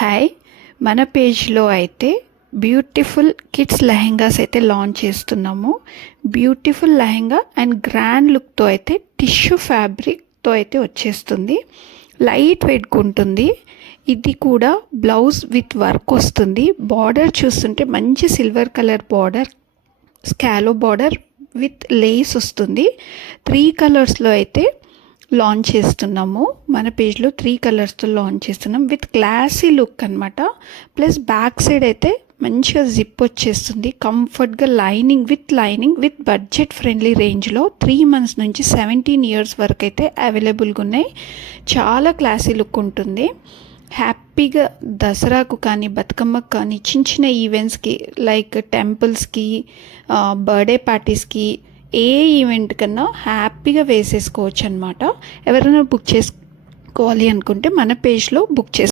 Hi, మన పేజ్లో అయితే బ్యూటిఫుల్ కిడ్స్ లెహెంగాస్ అయితే లాంచ్ చేస్తున్నాము. బ్యూటిఫుల్ లెహెంగా అండ్ గ్రాండ్ లుక్తో అయితే టిష్యూ ఫ్యాబ్రిక్తో అయితే వచ్చేస్తుంది. లైట్ వెయిట్గా ఉంటుంది. ఇది కూడా బ్లౌజ్ విత్ వర్క్ వస్తుంది. బార్డర్ చూస్తుంటే మంచి silver colour border, స్కాలో border with lace వస్తుంది. 3 కలర్స్లో అయితే లాంచ్ చేస్తున్నాము. మన పేజ్లో 3 కలర్స్తో లాంచ్ చేస్తున్నాం విత్ క్లాసీ లుక్ అనమాట. ప్లస్ బ్యాక్ సైడ్ అయితే మంచిగా జిప్ వచ్చేస్తుంది. కంఫర్ట్గా లైనింగ్ విత్ బడ్జెట్ ఫ్రెండ్లీ రేంజ్లో 3 months నుంచి 17 years వరకు అయితే అవైలబుల్గా ఉన్నాయి. చాలా క్లాసీ లుక్ ఉంటుంది. హ్యాపీగా దసరాకు కానీ బతుకమ్మకు కానీ చిన్న చిన్న ఈవెంట్స్కి లైక్ టెంపుల్స్కి, బర్త్డే పార్టీస్కి, ఏ ఈవెంట్ కన్నా హ్యాపీగా వేసేసుకోవచ్చు అనమాట. ఎవరైనా బుక్ చేసుకోవాలి అనుకుంటే మన పేజ్లో బుక్ చేసుకో.